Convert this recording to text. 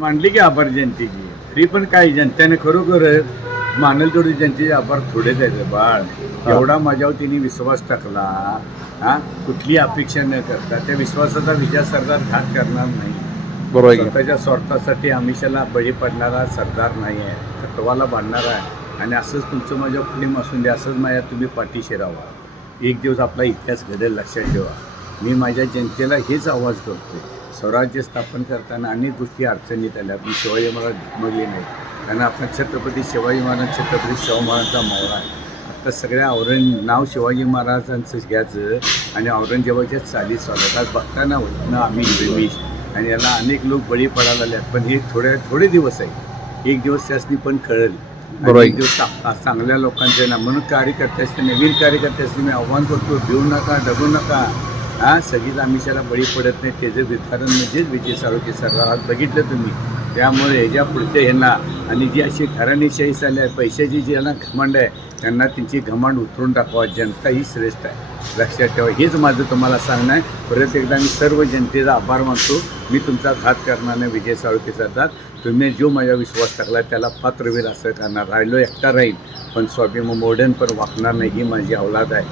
मांडली की आभार जनतेची. तरी पण काय जनतेने खरोखर मानेल तेवढी जनतेचे आभार थोडेच आहेत बाळ. एवढा माझ्यावर तिने विश्वास टाकला. हा, कुठली अपेक्षा न करता त्या विश्वासाचा विजय सरदार घात करणार नाही. बरोबर आहे की? स्वतःच्या स्वार्थासाठी आमिषाला बळी पडणारा सरदार नाही आहे, तत्वाला बांधणारा आहे. आणि असंच तुमचं माझ्या प्रेम असून द्या, असंच माझ्या तुम्ही पाठीशी राहा. एक दिवस आपला इतिहास घडेल, लक्षात ठेवा. मी माझ्या जनतेला हेच आवाज करतो. स्वराज्य स्थापन करताना अनेक गोष्टी अडचणीत आल्या, पण शिवाजी महाराज डगमगले नाही. कारण आपण छत्रपती शिवाजी महाराज, छत्रपती शाहू महाराजांचा मावळा आहे. आत्ता सगळ्या नाव शिवाजी महाराजांचं घ्यायचं आणि औरंगजेबाच्या चाली चालत आज बघताना होत ना आम्ही रमेश आणि याला अनेक लोक बळी पडायला लागल्यात. पण हे थोडे दिवस आहे. एक दिवस त्यासनी पण कळेल. बरोबर. एक दिवस चांगल्या लोकांचे ना म्हणून कार्यकर्त्यासनी, नवीन कार्यकर्त्यासनी मी आव्हान करतो, भिवू नका, डगू नका. सगळीच आमिषाला बळी पडत नाही. त्याचं विधान म्हणजेच विजय साळुंखे सरदार. आज बघितलं तुम्ही. त्यामुळे ह्याच्या पुढच्या ह्यांना आणि जी अशी घराणेशाही चालली आहे, पैशाची जी यांना घमंड आहे, त्यांना त्यांची घमंड उतरून टाकवा. जनता ही श्रेष्ठ आहे, लक्षात ठेवा. हेच माझं तुम्हाला सांगणं आहे. परत एकदा मी सर्व जनतेचा आभार मानतो. मी तुमचा घात करणार नाही विजय साळुंखे सरदार. तुम्ही जो माझा विश्वास टाकला त्याला पात्र होईल असं करणार. राहिलो एकटा राहील, पण स्वाभिमान मोडन पण वाकणार नाही. ही माझी औलाद आहे.